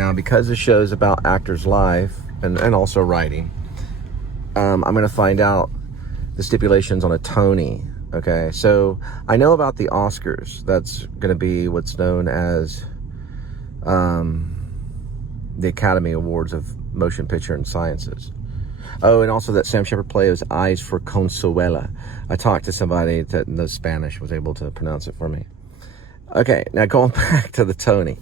Now, because the show's about actors' life and also writing, I'm going to find out the stipulations on a Tony. Okay, so I know about the Oscars. That's going to be what's known as the Academy Awards of Motion Picture and Sciences. Oh, and also that Sam Shepard play was Eyes for Consuela. I talked to somebody that knows Spanish, was able to pronounce it for me. Okay, now going back to the Tony.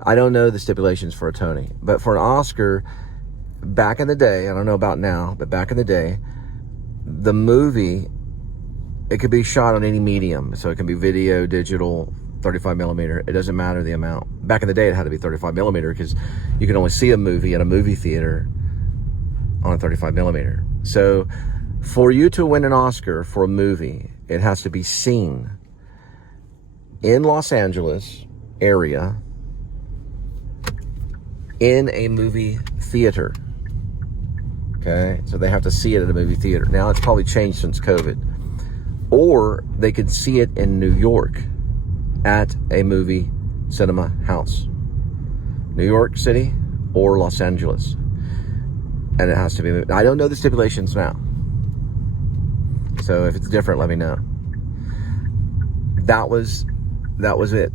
I don't know the stipulations for a Tony, but for an Oscar, back in the day, I don't know about now, but back in the day, the movie, it could be shot on any medium. So it can be video, digital, 35 millimeter. It doesn't matter the amount. Back in the day, it had to be 35 millimeter because you can only see a movie in a movie theater on a 35 millimeter. So for you to win an Oscar for a movie, it has to be seen in Los Angeles area in a movie theater. Okay, so they have to see it at a movie theater. Now it's probably changed since COVID. Or they could see it in New York at a movie cinema house. New York City or Los Angeles. And it has to be, I don't know the stipulations now. So if it's different, let me know. That was it.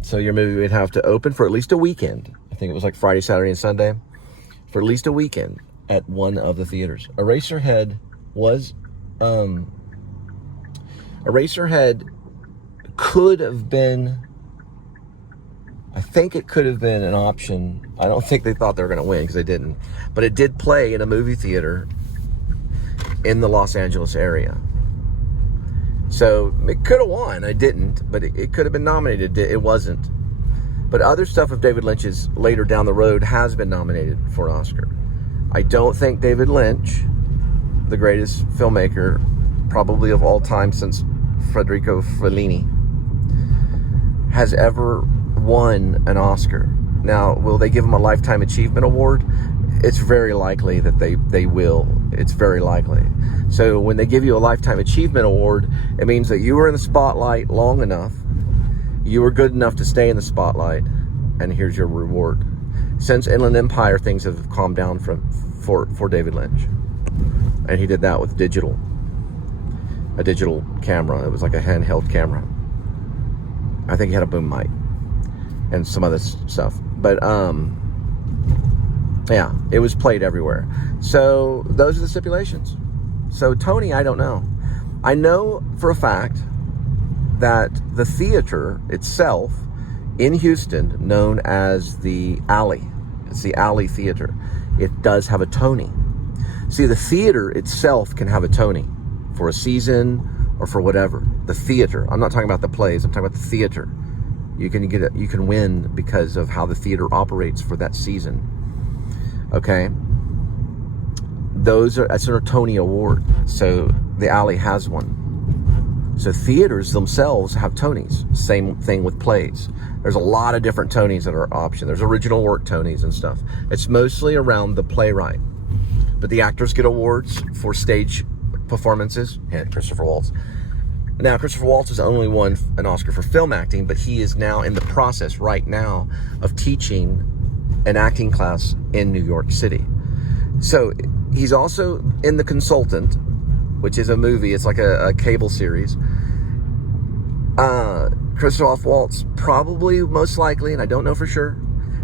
So your movie would have to open for at least a weekend. I think it was like Friday, Saturday, and Sunday. For at least a weekend at one of the theaters. Eraserhead could have been, I think it could have been an option. I don't think they thought they were going to win because they didn't. But it did play in a movie theater in the Los Angeles area. So it could have won. I didn't, but it could have been nominated. It wasn't. But other stuff of David Lynch's later down the road has been nominated for an Oscar. I don't think David Lynch, the greatest filmmaker probably of all time since Federico Fellini, has ever won an Oscar. Now, will they give him a Lifetime Achievement Award? It's very likely that they will. It's very likely. So when they give you a Lifetime Achievement Award, it means that you were in the spotlight long enough, you were good enough to stay in the spotlight, and here's your reward. Since Inland Empire, things have calmed down for David Lynch. And he did that with a digital camera. It was like a handheld camera. I think he had a boom mic and some other stuff. But yeah, it was played everywhere. So those are the stipulations. So Tony, I don't know. I know for a fact that the theater itself in Houston, known as the Alley, it's the Alley Theater, it does have a Tony. See, the theater itself can have a Tony for a season or for whatever. The theater, I'm not talking about the plays, I'm talking about the theater. You can win because of how the theater operates for that season. Okay? That's a Tony Award. So the Alley has one. So theaters themselves have Tonys. Same thing with plays. There's a lot of different Tonys that are option. There's original work Tonys and stuff. It's mostly around the playwright. But the actors get awards for stage performances. And Christopher Waltz. Now, Christopher Waltz has only won an Oscar for film acting, but he is now in the process right now of teaching an acting class in New York City. So he's also in The Consultant, which is a movie. It's like a cable series. Christoph Waltz probably, most likely, and I don't know for sure,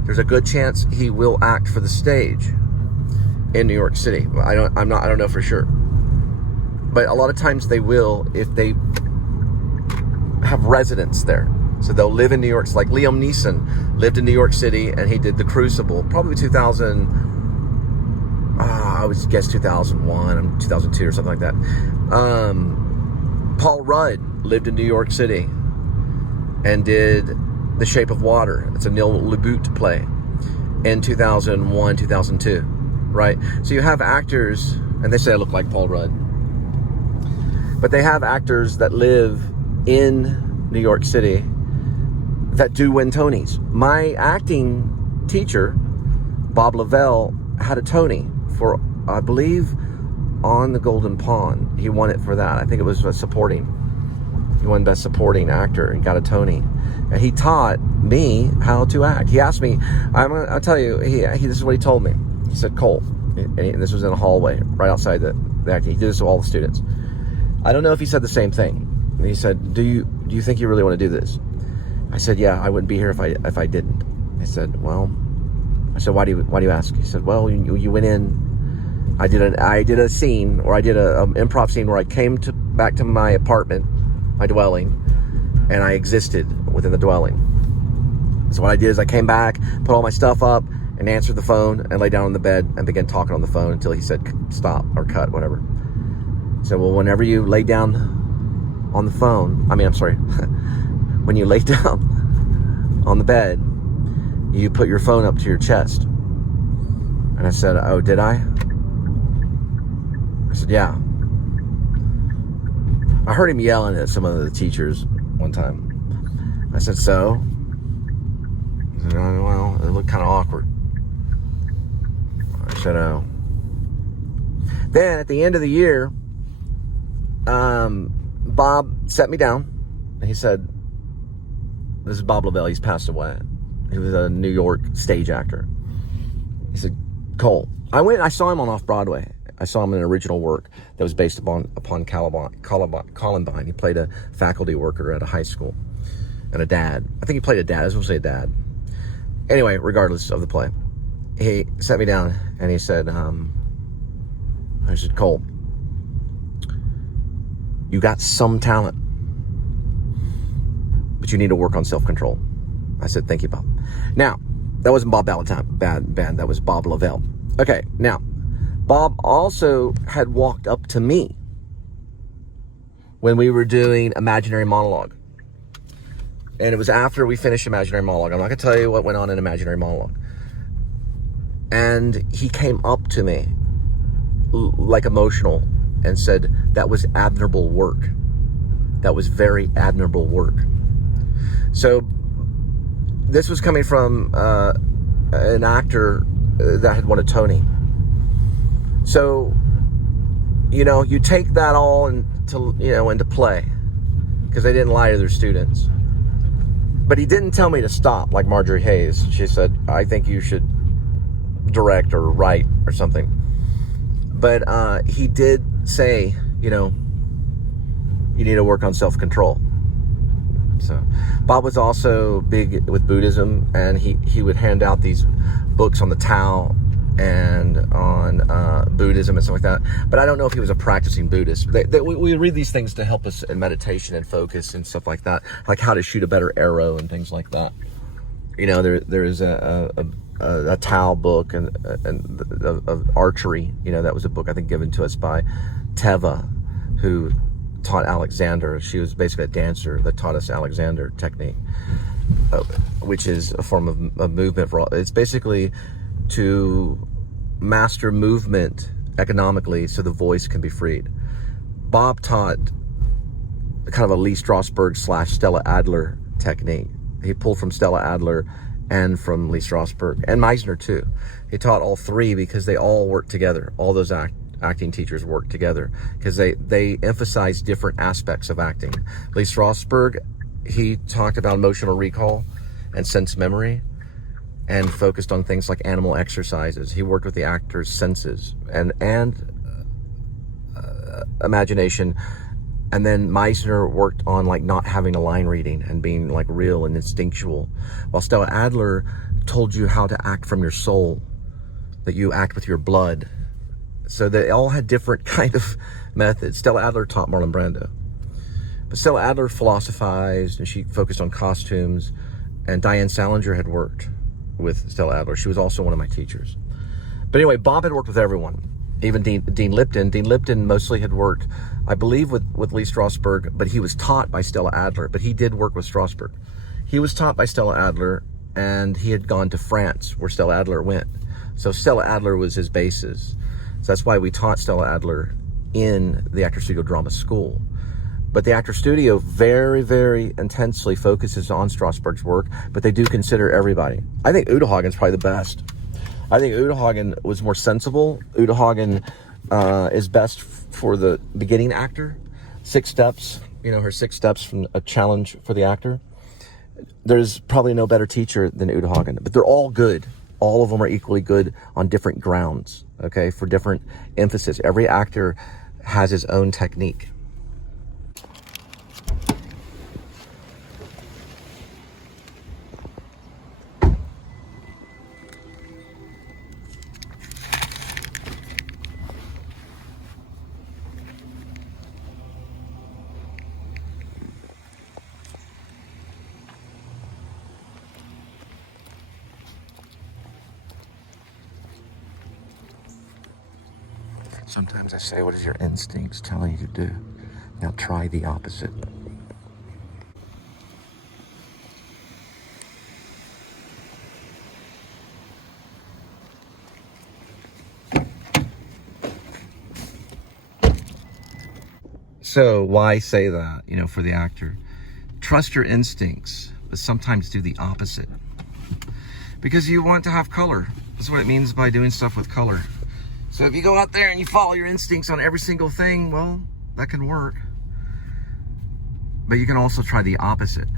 there's a good chance he will act for the stage in New York City. I don't know for sure. But a lot of times they will if they have residents there. So they'll live in New York. So like Liam Neeson lived in New York City and he did The Crucible, probably 2000, I would guess 2001, 2002 or something like that. Paul Rudd lived in New York City and did The Shape of Water. It's a Neil LaBute play in 2001, 2002, right? So you have actors, and they say I look like Paul Rudd, but they have actors that live in New York City that do win Tonys. My acting teacher, Bob Lavelle, had a Tony for, I believe, On the Golden Pond. He won it for that. I think it was supporting. He won Best Supporting Actor and got a Tony. And he taught me how to act. He asked me, I'll tell you, this is what he told me. He said, Cole, and this was in a hallway right outside the acting. He did this to all the students. I don't know if he said the same thing. And he said, do you think you really want to do this? I said, yeah, I wouldn't be here if I didn't. He said, well, I said, why do you ask? He said, well, you went in, I did a scene, or I did an improv scene where I came back to my apartment, my dwelling, and I existed within the dwelling. So what I did is I came back, put all my stuff up, and answered the phone, and lay down on the bed, and began talking on the phone until he said stop, or cut, whatever. So, well, whenever you lay down on the phone, when you lay down on the bed, you put your phone up to your chest. And I said, oh, did I? I said, yeah. I heard him yelling at some of the teachers one time. I said, so? He said, oh, well, it looked kind of awkward. I said, oh. Then at the end of the year, Bob sat me down and he said, this is Bob Lavelle, he's passed away. He was a New York stage actor. He said, Cole, I saw him on Off-Broadway. I saw him in an original work that was based upon Columbine. He played a faculty worker at a high school and a dad. I think he played a dad. I was going to say a dad. Anyway, regardless of the play, he sat me down and he said, I said, Cole, you got some talent, but you need to work on self-control. I said, thank you, Bob. Now, that wasn't Bob Valentine band. That was Bob Lavelle. Okay, now, Bob also had walked up to me when we were doing Imaginary Monologue. And it was after we finished Imaginary Monologue. I'm not going to tell you what went on in Imaginary Monologue. And he came up to me, like emotional, and said, that was admirable work. That was very admirable work. So this was coming from an actor that had won a Tony. So, you take that all into play, because they didn't lie to their students. But he didn't tell me to stop, like Marjorie Hayes. She said, I think you should direct or write or something. But he did say, you need to work on self-control. So Bob was also big with Buddhism, and he would hand out these books on the Tao and on Buddhism and stuff like that. But I don't know if he was a practicing Buddhist. We read these things to help us in meditation and focus and stuff like that, like how to shoot a better arrow and things like that. There is a Tao book and of archery. That was a book I think given to us by Teva, who taught Alexander. She was basically a dancer that taught us Alexander technique, which is a form of movement for all. It's basically to master movement economically so the voice can be freed. Bob taught kind of a Lee Strasberg / Stella Adler technique. He pulled from Stella Adler and from Lee Strasberg and Meisner too. He taught all three because they all work together. All those acting teachers work together because they emphasize different aspects of acting. Lee Strasberg, he talked about emotional recall and sense memory and focused on things like animal exercises. He worked with the actor's senses and imagination. And then Meisner worked on like not having a line reading and being like real and instinctual. While Stella Adler told you how to act from your soul, that you act with your blood. So they all had different kind of methods. Stella Adler taught Marlon Brando. But Stella Adler philosophized and she focused on costumes. And Diane Salinger had worked with Stella Adler. She was also one of my teachers. But anyway, Bob had worked with everyone. Even Dean Lipton. Dean Lipton mostly had worked, I believe, with Lee Strasberg, but he was taught by Stella Adler. But he did work with Strasberg. He was taught by Stella Adler, and he had gone to France, where Stella Adler went. So Stella Adler was his basis. So that's why we taught Stella Adler in the Actor Studio Drama School. But the Actor Studio very, very intensely focuses on Strasberg's work, but they do consider everybody. I think Uta Hagen's probably the best. I think Uta Hagen was more sensible. Uta Hagen is best for the beginning actor. 6 steps, her 6 steps from a challenge for the actor. There's probably no better teacher than Uta Hagen, but they're all good. All of them are equally good on different grounds, okay, for different emphasis. Every actor has his own technique. Sometimes I say, what does your instincts tell you to do? Now try the opposite. So why say that, for the actor? Trust your instincts, but sometimes do the opposite. Because you want to have color. That's what it means by doing stuff with color. So if you go out there and you follow your instincts on every single thing, well, that can work. But you can also try the opposite.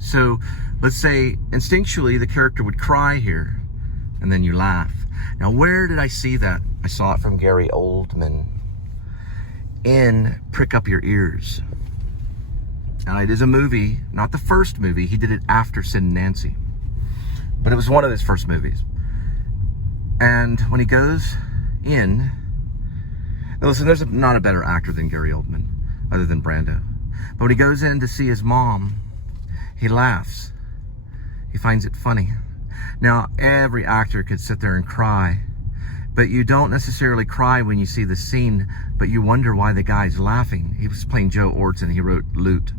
So let's say instinctually the character would cry here, and then you laugh. Now, where did I see that? I saw it from Gary Oldman in Prick Up Your Ears. Now, it is a movie, not the first movie. He did it after Sid and Nancy. But it was one of his first movies. And when he goes in, now listen, there's not a better actor than Gary Oldman, other than Brando. But when he goes in to see his mom, he laughs. He finds it funny. Now, every actor could sit there and cry, but you don't necessarily cry when you see the scene, but you wonder why the guy's laughing. He was playing Joe Orton. He wrote Loot,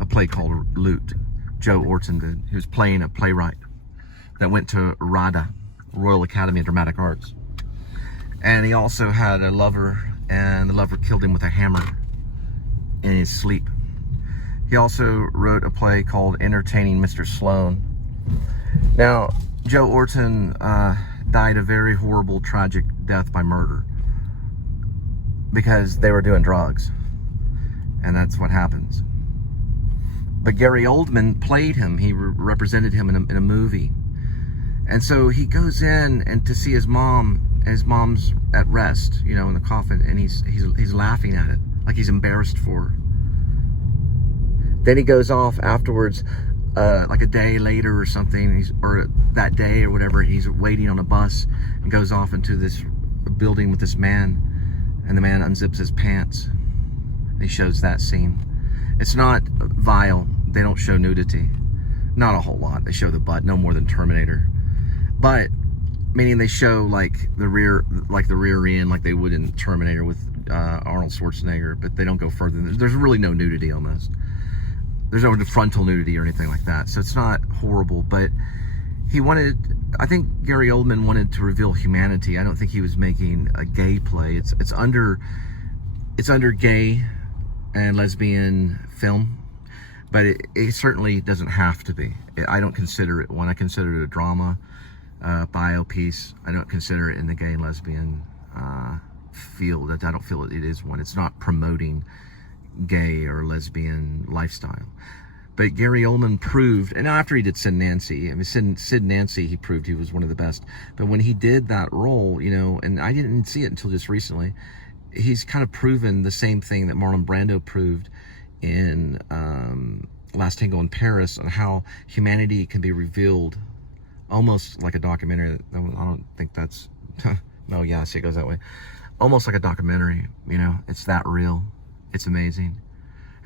a play called Loot. Joe Orton did. He was playing a playwright that went to RADA, Royal Academy of Dramatic Arts. And he also had a lover, and the lover killed him with a hammer in his sleep. He also wrote a play called Entertaining Mr. Sloan. Now, Joe Orton died a very horrible, tragic death by murder because they were doing drugs. And that's what happens. But Gary Oldman played him. He represented him in a movie. And so he goes in and to see his mom, and his mom's at rest, in the coffin, and he's laughing at it, like he's embarrassed for her. Then he goes off afterwards, like a day later or something, or that day or whatever, he's waiting on a bus and goes off into this building with this man, and the man unzips his pants. He shows that scene. It's not vile. They don't show nudity. Not a whole lot. They show the butt, no more than Terminator. But meaning they show like the rear end, like they would in Terminator with Arnold Schwarzenegger, but they don't go further. There's really no nudity almost. There's no frontal nudity or anything like that. So it's not horrible, but I think Gary Oldman wanted to reveal humanity. I don't think he was making a gay play. It's under gay and lesbian film, but it certainly doesn't have to be. I don't consider it one. I consider it a drama, bio piece. I don't consider it in the gay and lesbian field. I don't feel it is one. It's not promoting gay or lesbian lifestyle. But Gary Oldman proved, and after he did Sid and Nancy, Sid and Nancy, he proved he was one of the best. But when he did that role, and I didn't see it until just recently, he's kind of proven the same thing that Marlon Brando proved in Last Tango in Paris, on how humanity can be revealed almost like a documentary. I don't think that's, no, yeah, I see it goes that way. Almost like a documentary, it's that real. It's amazing.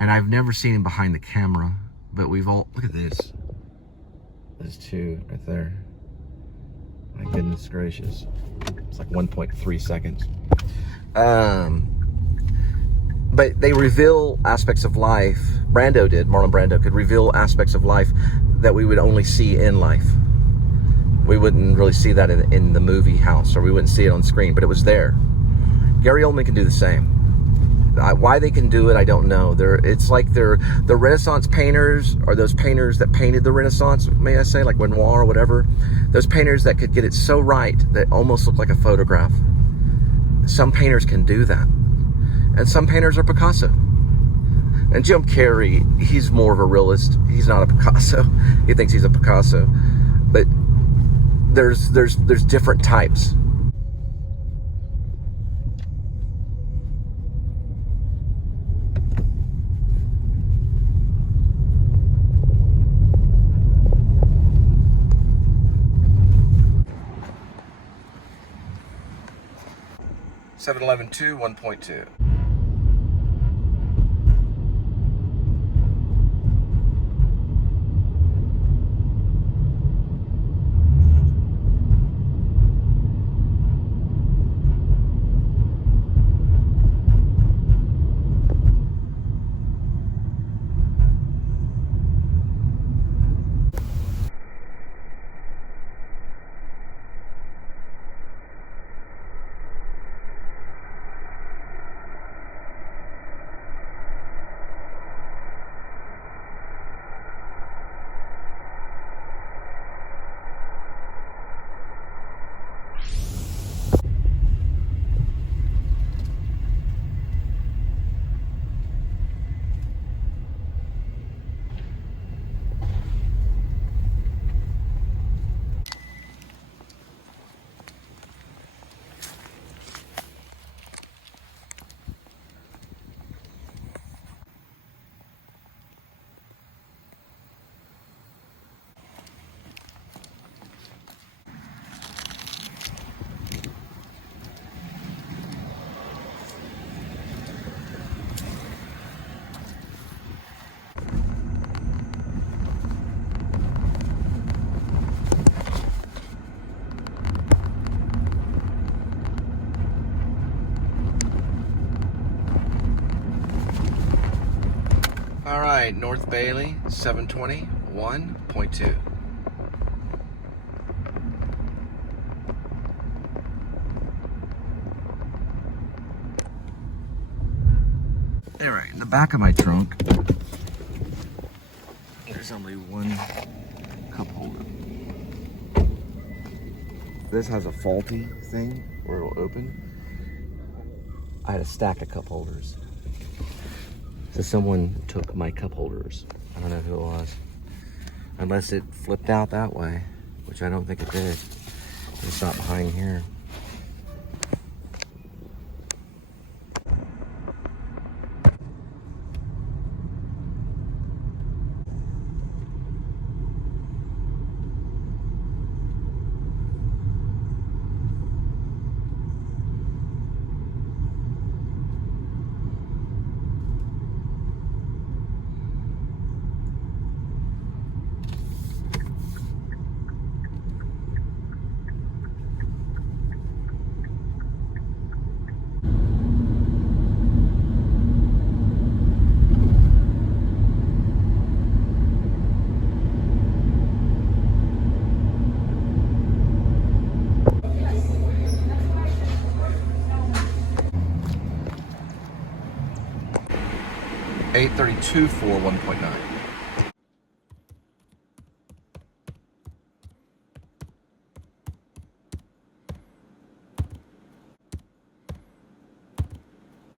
And I've never seen him behind the camera, but we've all, look at this. There's two right there. My goodness gracious. It's like 1.3 seconds. But they reveal aspects of life. Marlon Brando could reveal aspects of life that we would only see in life. We wouldn't really see that in the movie house, or we wouldn't see it on screen, but it was there. Gary Oldman can do the same. Why they can do it, I don't know. It's like the Renaissance painters, or those painters that painted the Renaissance, may I say, like Renoir or whatever. Those painters that could get it so right that it almost looked like a photograph. Some painters can do that. And some painters are Picasso. And Jim Carrey, he's more of a realist. He's not a Picasso. He thinks he's a Picasso. But there's different types. (711-2, 1.2). All right, North Bailey, 720, 1.2. All right, in the back of my trunk, there's only one cup holder. This has a faulty thing where it'll open. I had a stack of cup holders. So someone took my cup holders. I don't know who it was. Unless it flipped out that way, which I don't think it did. It's not behind here. $832 for 1.9.